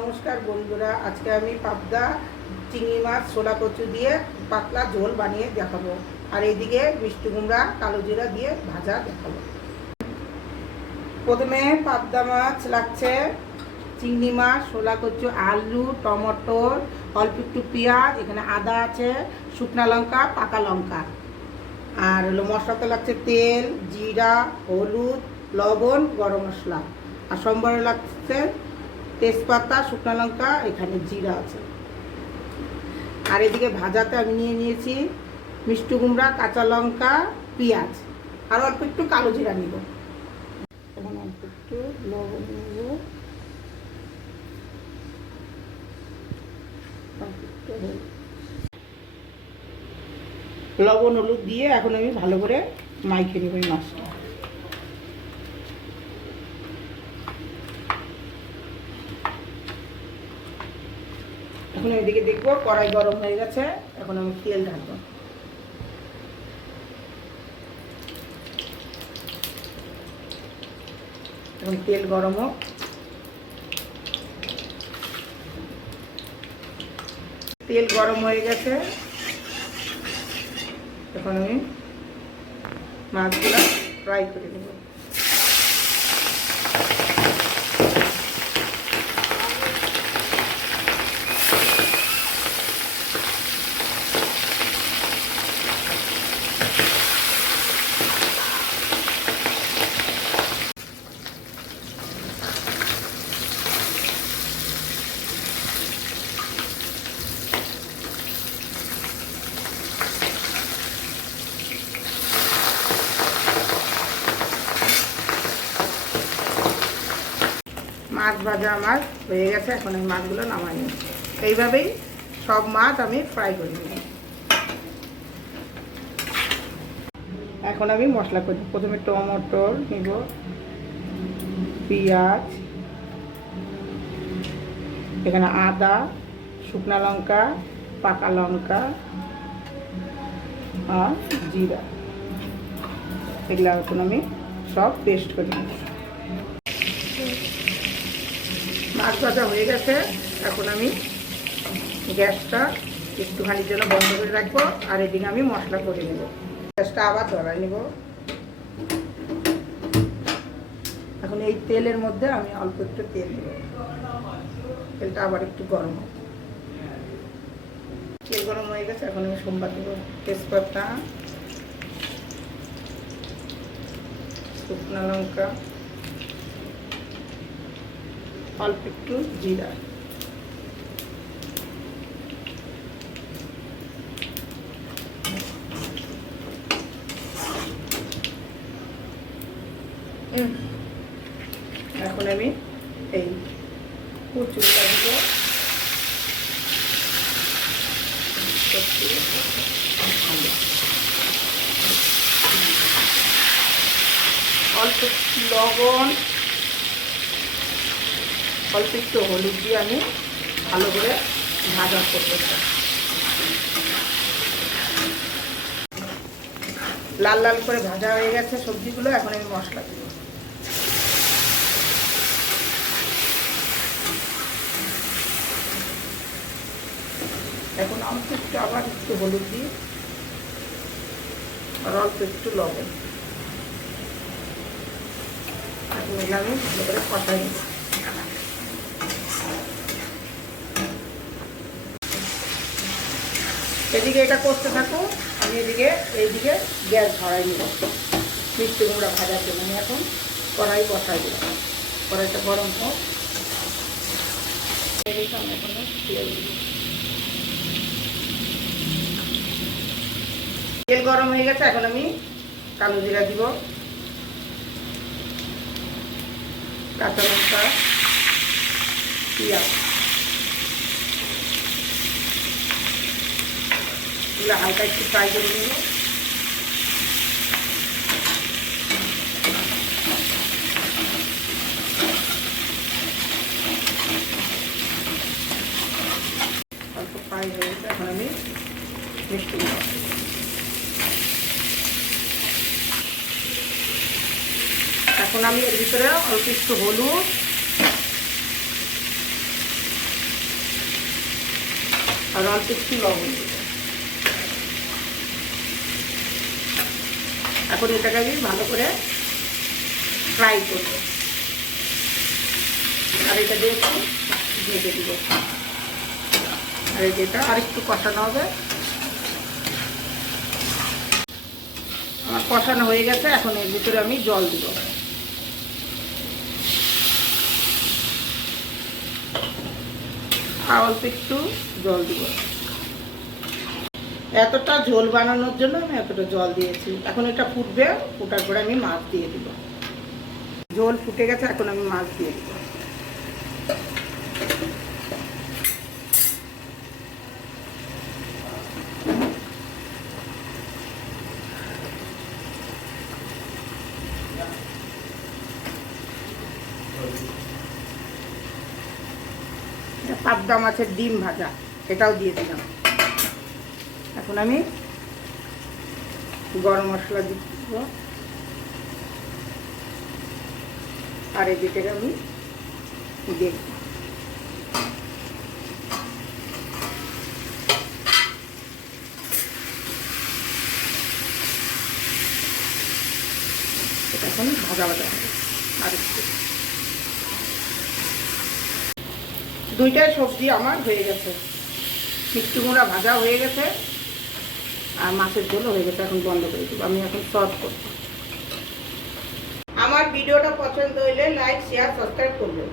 নমস্কার বন্ধুরা, আজকে আমি পাবদা চিংড়ি মাছ ছোলা কচু দিয়ে পাতলা ঝোল বানিয়ে দেখাবো। আর এইদিকে মিষ্টি কুমড়া কালো জিরা দিয়ে ভাজা দেখাবো। প্রথমে পাবদা মাছ লাগছে, চিংড়ি মাছ, ছোলা কচু, আলু, টমেটোর, অল্প একটু পেঁয়াজ, এখানে আদা আছে, শুকনা লঙ্কা, পাকা লঙ্কা। আর হলো মশলাতে লাগছে তেল, জিরা, হলুদ, লবণ, গরম মশলা। আর সম্বরে লাগছে তেজপাতা, শুকনো লঙ্কা, এখানে জিরা আছে। আর এদিকে ভাজাতে আমি নিয়ে নিয়েছি মিষ্টি কুমড়া, কাঁচা লঙ্কা, পেঁয়াজ আর অল্প একটু কালো জিরা নিব। এখন অল্প একটু লবণ নিব, লবণ হলুদ দিয়ে এখন আমি ভালো করে মাইখে নেব এই মাছটা। এখন এদিকে দেখবো কড়াই গরম হয়ে গেছে, এখন আমি তেল ঢালবো। এখন তেল গরম হোক। তেল গরম হয়ে গেছে, এখন আমি মাছগুলো ফ্রাই করে নেব। মাছ ভাজা আমার হয়ে গেছে, এখন আমি মাছগুলো নামাই নিই। এইভাবেই সব মাছ আমি ফ্রাই করে নেব। এখন আমি মশলা করি। প্রথমে টমেটো নিব, পেঁয়াজ, এখানে আদা, শুকনা লঙ্কা, পাকা লঙ্কা আর জিরা, এগুলো এখন আমি সব পেস্ট করে নেব। মাছ ভাজা হয়ে গেছে, এখন আমি গ্যাসটা একটুখানির জন্য বন্ধ করে রাখবো। আর এদিকে আমি মশলা করে নেব। গ্যাসটা আবার ধরাই নেব। এখন এই তেলের মধ্যে আমি অল্প একটু তেল নেব। তেলটা আবার একটু গরম হোক। তেল গরম হয়ে গেছে, এখন আমি সোমবার দেব। তেজপাতা, শুকনো লঙ্কা, অল্প একটু জিরা, এখন আমি এই কচুটা দিব, অল্প একটু লবণ, অল্প একটু হলুদ দিয়ে আমি ভালো করে ভাজা করতে চাই। লাল লাল করে ভাজা হয়ে গেছে সবজিগুলো, এখন আমি মশলা দেব। এখন অল্প একটু আবার একটু হলুদ দিই আর অল্প একটু লবণ। এখন এগুলো আমি ভালো করে কষাই নেব। এদিকে এটা করতে থাকো, আমি এইদিকে গ্যাস ধরাই নিব মিষ্টি কুমড়া ভাজার জন্য। আমি এখন কড়াই বসাই দিলাম। কড়াইটা গরম হোক। তেল গরম হয়ে গেছে, এখন আমি কালো জিরা দিব, কাঁচা লঙ্কা, পেঁয়াজ, এগুলো হালকা একটু ফ্রাই করে নেব। অল্প ফ্রাই হয়ে গেছে, এখন আমি মিষ্টি দেব। এখন আমি এর ভিতরে অল্প একটু হলুদ, আর অল্প একটু লবণ দেব। এখন এটাকে আমি ভালো করে ফ্রাই করব, আর এটা দিয়ে একটু ভেজে দিব। আর যেটা আর একটু কষানো হবে। আমার কষানো হয়ে গেছে, এখন এর ভিতরে আমি জল দিব। আর অল্প একটু জল দিব। এতটা ঝোল বানানোর জন্য আমি এতটা জল দিয়েছি। এখন এটা ফুটবে, ফোটার পরে আমি মাছ দিয়ে দিব। ঝোল ফুটে গেছে, এখন আমি মাছ দিয়ে দিব। পাবদা মাছের ডিম ভাজা, এটাও দিয়ে দিলাম। এখন আমি গরম মশলা দিব, আর এদিকে আমি দেখব। এটা এখন ভাজা ভাজা হবে। আর দুইটাই সবজি আমার হয়ে গেছে। মিষ্টি কুমড়া ভাজা হয়ে গেছে, আর মাছের ঝোলও হয়ে গেছে। এখন বন্ধ করে দেবো, আমি এখন সার্ভ করব। আমার ভিডিওটা পছন্দ হইলে লাইক, শেয়ার, সাবস্ক্রাইব করবেন।